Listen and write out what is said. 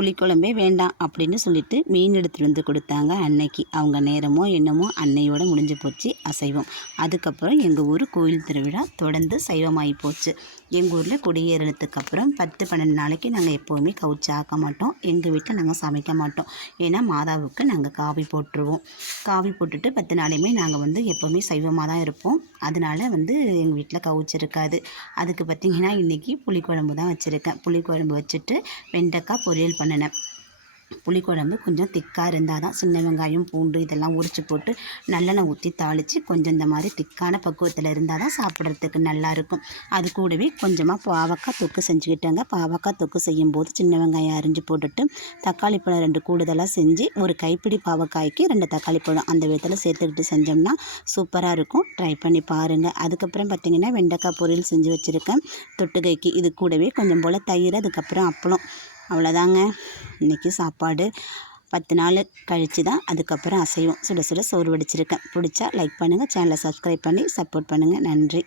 புளிக்குழம்பே வேண்டாம் அப்படின்னு சொல்லிட்டு மீன் எடுத்துகிட்டு வந்து கொடுத்தாங்க அன்னைக்கு. அவங்க நேரமோ என்னமோ அன்னையோட முடிஞ்சு போச்சு அசைவம். அதுக்கப்புறம் எங்கள் ஊர் கோயில் திருவிழா தொடர்ந்து சைவமாகி போச்சு. எங்கள் ஊரில் குடியேறினதுக்கப்புறம் 10-12 நாளைக்கு நாங்கள் எப்போவுமே கவுச்சி ஆக்க மாட்டோம். எங்கள் வீட்டில் நாங்கள் சமைக்க மாட்டோம். ஏன்னா மாதாவுக்கு நாங்கள் காவி போட்டுருவோம். காவி போட்டுட்டு 10 நாளையுமே நாங்கள் எப்போவுமே சைவமாக தான் இருப்போம். அதனால எங்கள் வீட்டில் கவுச்சி இருக்காது. அதுக்கு பார்த்திங்கன்னா இன்றைக்கி புளிக்குழம்பு தான் வச்சுருக்கேன். புளிக்குழம்பு வச்சுட்டு வெண்டைக்காய் பொரியல் பண்ணினேன். புளிக்குழம்பு கொஞ்சம் திக்காக இருந்தால் தான் சின்ன வெங்காயம் பூண்டு இதெல்லாம் உரித்து போட்டு நல்லெண்ணெய் ஊற்றி தாளித்து கொஞ்சம் இந்த மாதிரி திக்கான பக்குவத்தில் இருந்தால் தான் சாப்பிட்றதுக்கு நல்லாயிருக்கும். அது கூடவே கொஞ்சமாக பாவக்காய் தொக்கு செஞ்சுக்கிட்டேங்க. பாவக்காய் தொக்கு செய்யும்போது சின்ன வெங்காயம் அரிஞ்சு போட்டுட்டு தக்காளி பழம் 2 கூடுதலாக செஞ்சு ஒரு கைப்பிடி பாவக்காய்க்கு 2 தக்காளி பழம் அந்த விதத்தில் சேர்த்துக்கிட்டு செஞ்சோம்னா சூப்பராக இருக்கும். ட்ரை பண்ணி பாருங்கள். அதுக்கப்புறம் பார்த்திங்கன்னா வெண்டைக்காய் பொரியல் செஞ்சு வச்சுருக்கேன் தொட்டுக்கைக்கு. இது கூடவே கொஞ்சம் போல் தயிர், அதுக்கப்புறம் அப்பளம். அவ்வளோதாங்க இன்றைக்கி சாப்பாடு. 10 நாள் கழித்து தான் அதுக்கப்புறம் அசைவம். சுட சுட சோறு வடிச்சிருக்கேன். பிடிச்சா லைக் பண்ணுங்கள், சேனலை சப்ஸ்கிரைப் பண்ணி சப்போர்ட் பண்ணுங்கள். நன்றி.